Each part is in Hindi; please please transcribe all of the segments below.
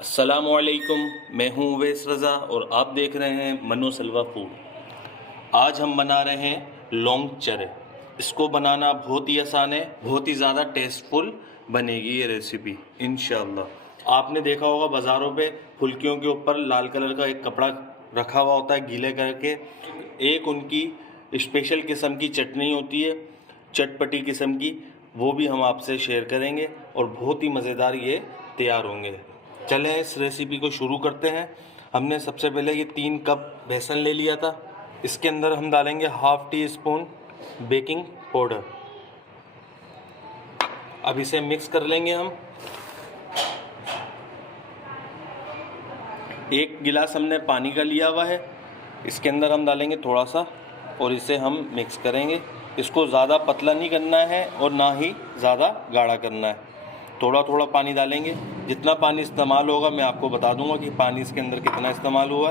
अस्सलामुअलैकुम, मैं हूं उवैस रज़ा और आप देख रहे हैं मनो सलवा फूड। आज हम बना रहे हैं लौंग चरे। इसको बनाना बहुत ही आसान है, बहुत ही ज़्यादा टेस्टफुल बनेगी ये रेसिपी इंशाअल्लाह। आपने देखा होगा बाज़ारों पे फुल्कियों के ऊपर लाल कलर का एक कपड़ा रखा हुआ होता है गीले करके। एक उनकी स्पेशल किस्म की चटनी होती है, चटपटी किस्म की, वो भी हम आपसे शेयर करेंगे और बहुत ही मज़ेदार ये तैयार होंगे। चलें इस रेसिपी को शुरू करते हैं। हमने सबसे पहले ये 3 कप बेसन ले लिया था। इसके अंदर हम डालेंगे half tea spoon baking powder. अब इसे मिक्स कर लेंगे हम। 1 गिलास हमने पानी का लिया हुआ है, इसके अंदर हम डालेंगे थोड़ा सा और इसे हम मिक्स करेंगे। इसको ज़्यादा पतला नहीं करना है और ना ही ज़्यादा गाढ़ा करना है, थोड़ा थोड़ा पानी डालेंगे। जितना पानी इस्तेमाल होगा मैं आपको बता दूंगा कि पानी इसके अंदर कितना इस्तेमाल हुआ।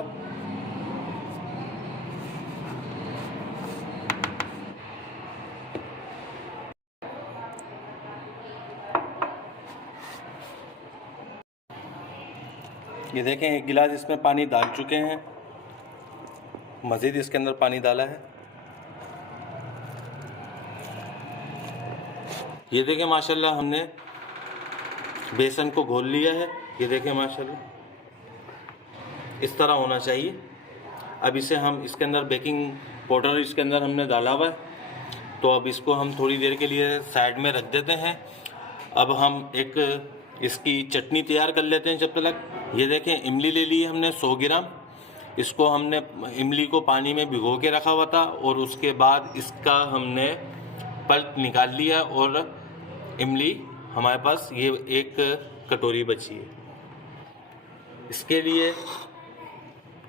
ये देखें 1 गिलास इसमें पानी डाल चुके हैं, मज़ीद इसके अंदर पानी डाला है। ये देखें माशाल्लाह हमने बेसन को घोल लिया है। ये देखें माशाल्लाह इस तरह होना चाहिए। अब इसे हम इसके अंदर बेकिंग पाउडर इसके अंदर हमने डाला हुआ है, तो अब इसको हम थोड़ी देर के लिए साइड में रख देते हैं। अब हम एक इसकी चटनी तैयार कर लेते हैं जब तक। ये देखें इमली ले ली हमने 100 ग्राम। इसको हमने इमली को पानी में भिगो के रखा हुआ था और उसके बाद इसका हमने पल्प निकाल लिया और इमली हमारे पास ये 1 कटोरी बची है। इसके लिए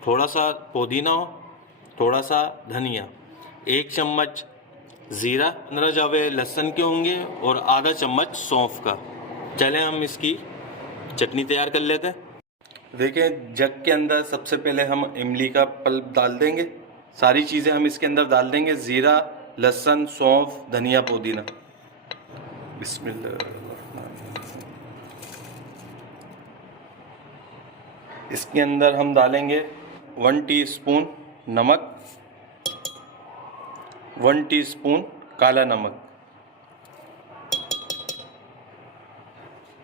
थोड़ा सा पुदीना, थोड़ा सा धनिया, 1 चम्मच ज़ीरा, 15 जावे लहसुन के होंगे और आधा चम्मच सौंफ का। चलें हम इसकी चटनी तैयार कर लेते हैं। देखिए जग के अंदर सबसे पहले हम इमली का पल्प डाल देंगे। सारी चीज़ें हम इसके अंदर डाल देंगे, ज़ीरा, लहसुन, सौंफ, धनिया, पुदीना। बिस्मिल्लाह। इसके अंदर हम डालेंगे 1 टीस्पून नमक, 1 टीस्पून काला नमक।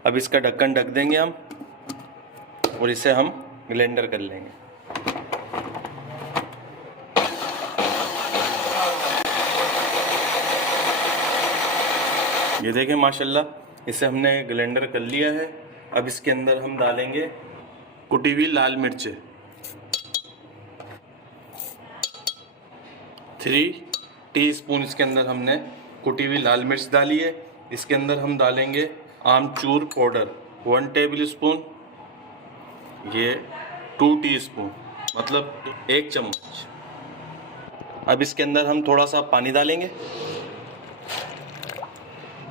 अब इसका ढक्कन ढक देंगे हम और इसे हम ब्लेंडर कर लेंगे। ये देखें माशाल्लाह इसे हमने ब्लेंडर कर लिया है। अब इसके अंदर हम डालेंगे कुटी हुई लाल मिर्चें, 3 टीस्पून इसके अंदर हमने कुटी हुई लाल मिर्च डाली है। इसके अंदर हम डालेंगे आमचूर पाउडर 1 टेबल स्पून, ये 2 टीस्पून मतलब 1 चम्मच। अब इसके अंदर हम थोड़ा सा पानी डालेंगे।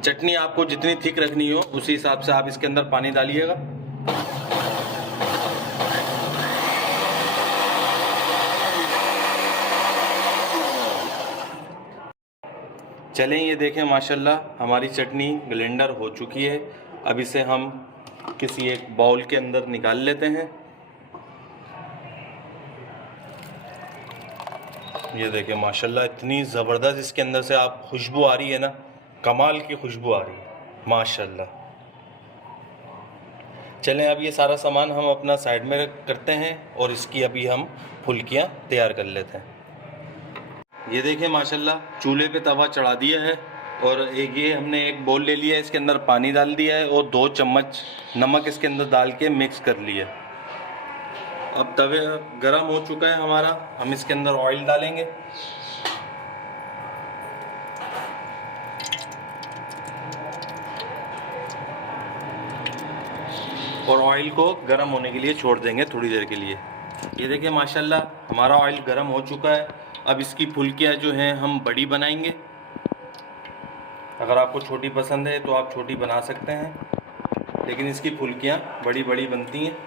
चटनी आपको जितनी थिक रखनी हो उसी हिसाब से आप इसके अंदर पानी डालिएगा। चलें ये देखें माशाल्लाह हमारी चटनी ब्लेंडर हो चुकी है। अब इसे हम किसी एक बाउल के अंदर निकाल लेते हैं। ये देखें माशाल्लाह इतनी ज़बरदस्त इसके अंदर से आप खुशबू आ रही है ना, कमाल की खुशबू आ रही है माशाल्लाह। चलें अब ये सारा सामान हम अपना साइड में करते हैं और इसकी अभी हम फुल्कियाँ तैयार कर लेते हैं। ये देखें माशाल्लाह चूल्हे पे तवा चढ़ा दिया है और ये हमने एक बोल ले लिया है, इसके अंदर पानी डाल दिया है और 2 चम्मच नमक इसके अंदर डाल के मिक्स कर लिया। अब तवे गरम हो चुका है हमारा, हम इसके अंदर ऑयल डालेंगे। और ऑयल को गरम होने के लिए छोड़ देंगे थोड़ी देर के लिए। ये देखिए माशाल्लाह हमारा ऑयल गरम हो चुका है। अब इसकी फुल्कियाँ जो हैं हम बड़ी बनाएंगे। अगर आपको छोटी पसंद है तो आप छोटी बना सकते हैं, लेकिन इसकी फुल्कियाँ बड़ी बड़ी बनती हैं।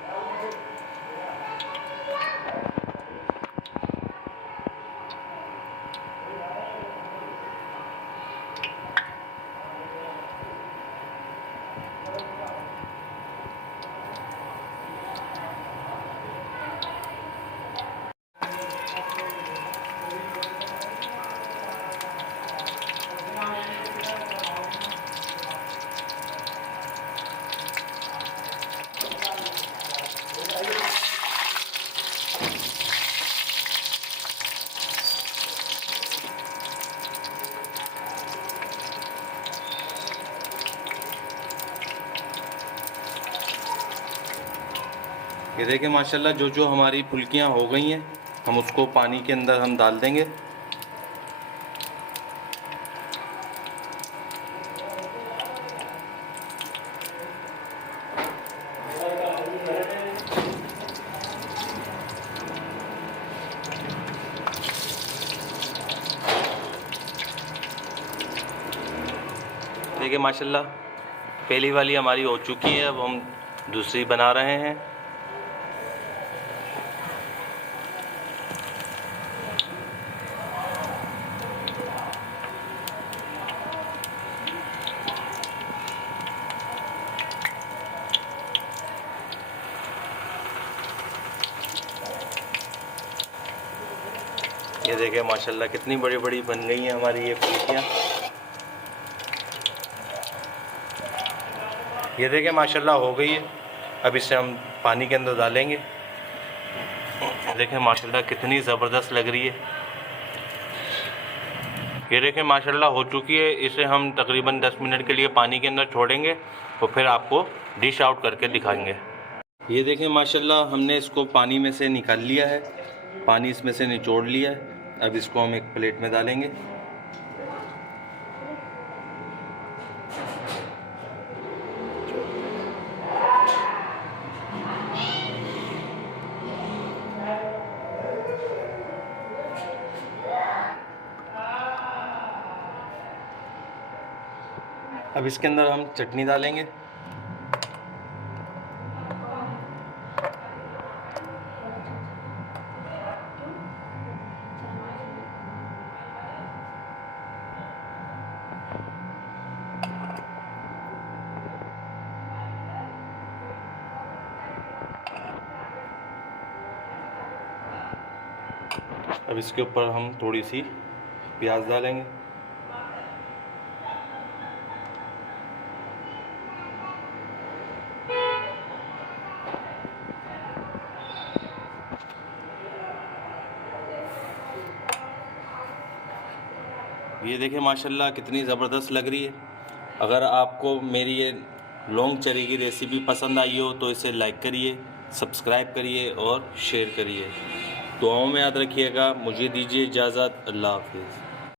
ये देखिए माशाल्लाह जो जो हमारी फुल्कियाँ हो गई हैं, हम उसको पानी के अंदर हम डाल देंगे। देखिए माशाल्लाह पहली वाली हमारी हो चुकी है, अब हम दूसरी बना रहे हैं। ये देखिए माशाल्लाह कितनी बड़ी बड़ी बन गई हैं हमारी ये फुल्कियाँ। ये देखिए माशाल्लाह हो गई है। अब इसे हम पानी के अंदर डालेंगे। देखें माशाल्लाह कितनी ज़बरदस्त लग रही है। ये देखें माशाल्लाह हो चुकी है। इसे हम तकरीबन 10 मिनट के लिए पानी के अंदर छोड़ेंगे और फिर आपको डिश आउट करके दिखाएंगे। ये देखें माशाल्लाह हमने इसको पानी में से निकाल लिया है, पानी इसमें से निचोड़ लिया है। अब इसको हम एक प्लेट में डालेंगे। अब इसके अंदर हम चटनी डालेंगे। अब इसके ऊपर हम थोड़ी सी प्याज डालेंगे। ये देखिए माशाल्लाह कितनी ज़बरदस्त लग रही है। अगर आपको मेरी ये लौंग चरी की रेसिपी पसंद आई हो तो इसे लाइक करिए, सब्सक्राइब करिए और शेयर करिए। दुआओं में याद रखिएगा। मुझे दीजिए इजाज़त। अल्लाह हाफिज़।